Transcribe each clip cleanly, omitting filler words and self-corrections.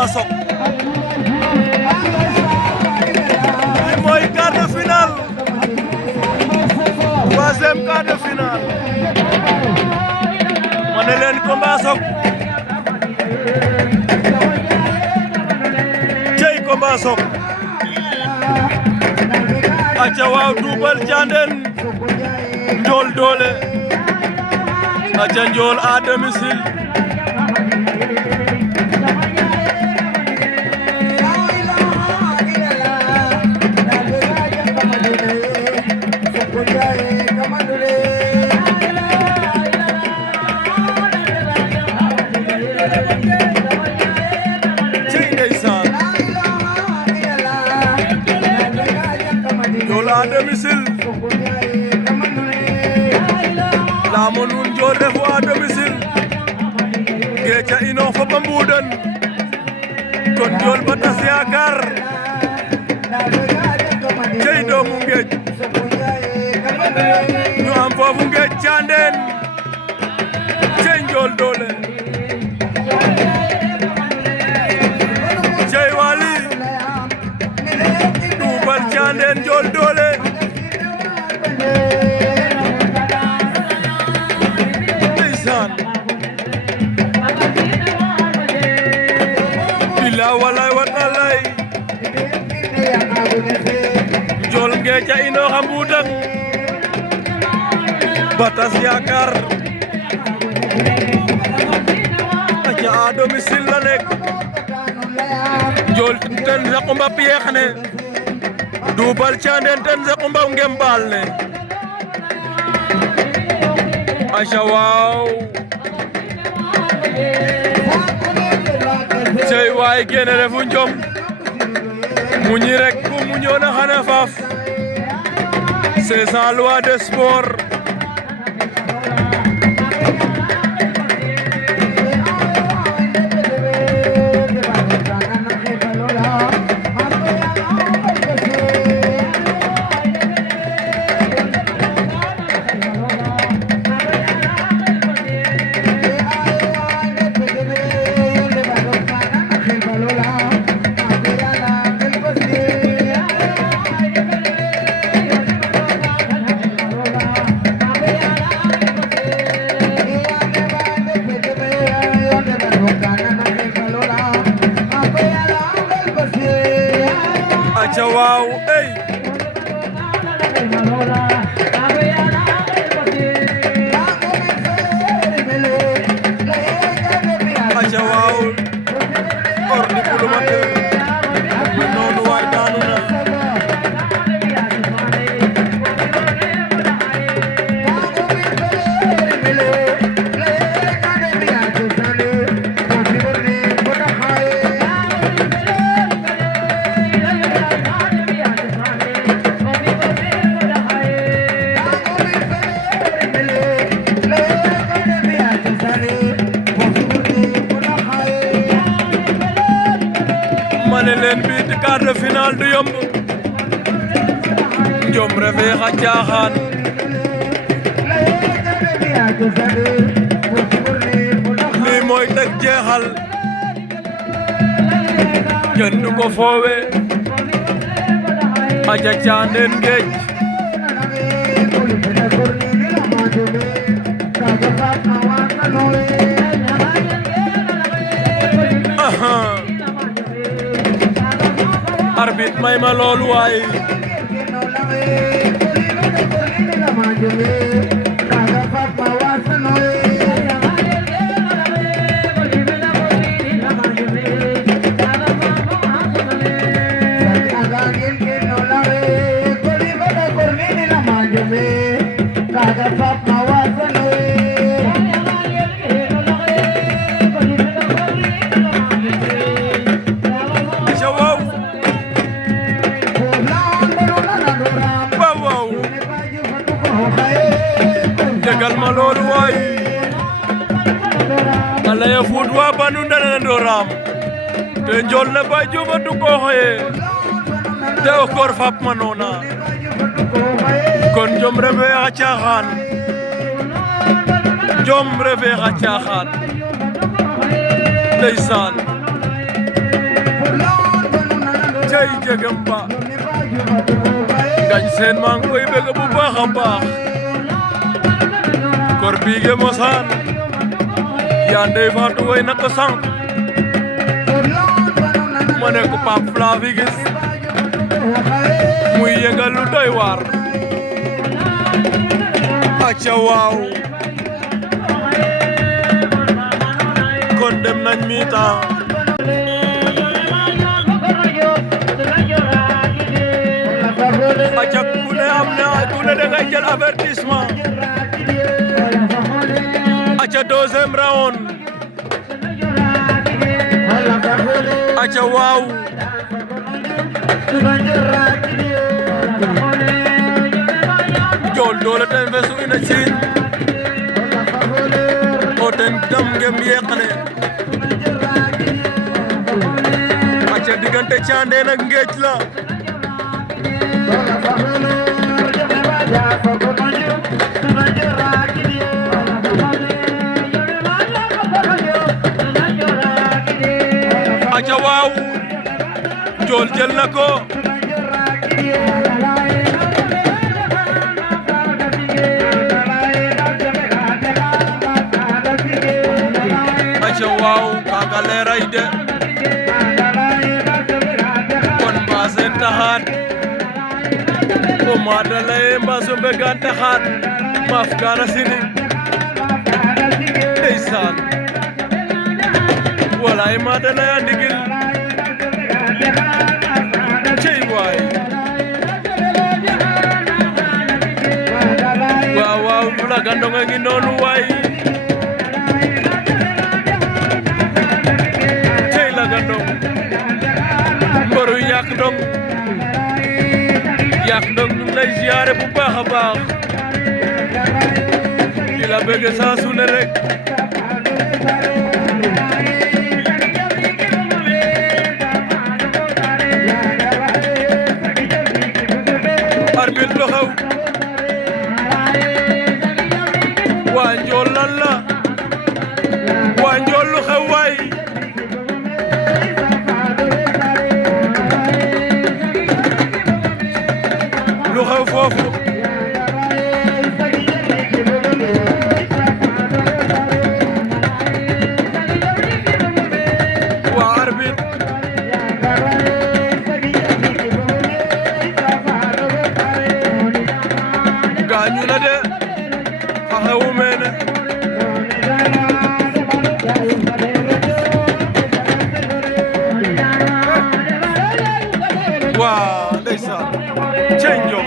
combat Sokh lii mooy quart de finale troisième quart de finale ma ne leen combat Sokh cey combat Sokh aca waaw Double Thiandène Ndiol Dollé aca Ndiol à domicile à domicile Lamou Noune Ndiol refu à domicile Géeja ino fo ba mbuudan kon Ndiol ba tas yaakaar cey doomu Ngéej ñu am foofu Ngéej Thiandène cey Ndiol Dollé cey Waly Double Thiandène Ndiol Dollé ndeysaan bilaa walaay wa talaay Ndiol Géeja inooxa mbuudak batas yaakaar aca à domicile la nekk Ndiol ten saqu mba piyeex ne Double Thiandène ten saqu mba ngembal ne aca waaw cey waay kene refu njom muñi rek ku muñoona xana faaf c'est ça loi de sport aca waaw ey aca waaw ordi kulumate noonu waay daanu na mane leen bii di quart de finale du yomb Njom refe xa caaxaan lii mooy teg jeexal kenn du ko foowe aca Thiandène Ngéej arbitre may ma loolu waay tegal ma loolu waay ala ya fuut waa banu ndana ndoram te Ndiol ne ba juba du ko xoye te o koor fap ma noona kon Njom refe xa caaxaan Njom refe xa caaxaan ndeysaan cey jegem ba gañ seen maa ngi koy bëgg bu baax a baax kor biige mosaan yaa ndey faatu way na ko sànq ma ne ko Pape Fla fi gis muy yëngal lu doy waar acca waaw kon dem nañ mi temps acca ku ne am na ku ne da ngay jël avertissement acca deuxième round acca waaw Jol dole ten fesu ina siin o ten dam ngem yeqane acca diggante Thiandé ak Ngéej la acca waaw Jol jël na ko acca waaw kaga leeray de kon mbasen taxaat o maada leye mbaso mbegaan taxaat maaf gaana sini ndeysaan walaay maada leya ndigil cey waay waaw waaw Laga Ndong a ngi noonu waay cey Laga Ndong mboru Yak Ndong Yak Ndong ñu ngi lay ziyaare bu baax a baax di la bëgg saa su ne rek arbitre lu xew waa Njool lan la waa Njool lu xew waay lu xew foofu waa arbitre gaañu na de a xewu mene waa ndeysaan cey Njom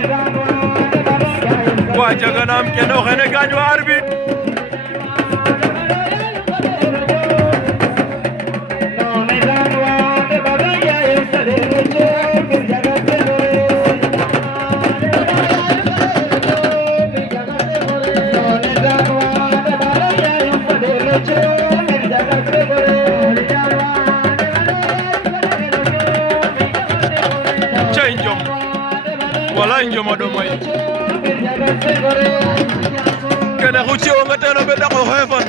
waa jaganaam kene o xene gaañ wa arbitre cey Njom walaay Njom a ɗomay kene xu ci'onga teen o ɓeɗak o xeefan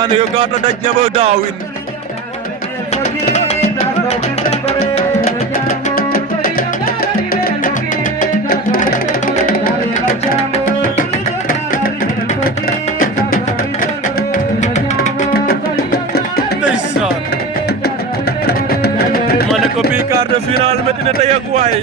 an yo gata dajna bo daawin ndeysaan ma ne ko bii quart de finale metti na tey ak waay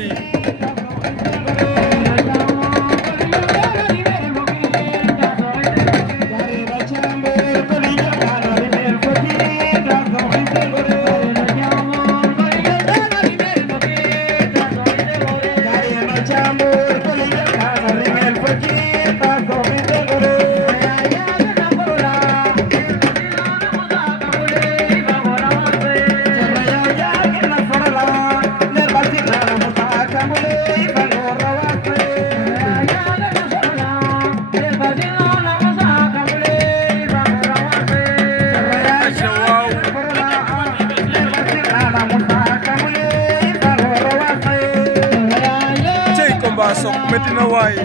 combat Sokh metti na waaye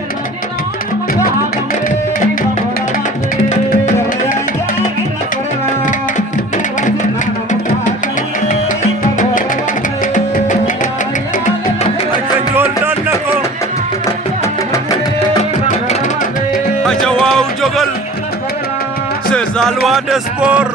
aca waaw jogal c'est la loi des sports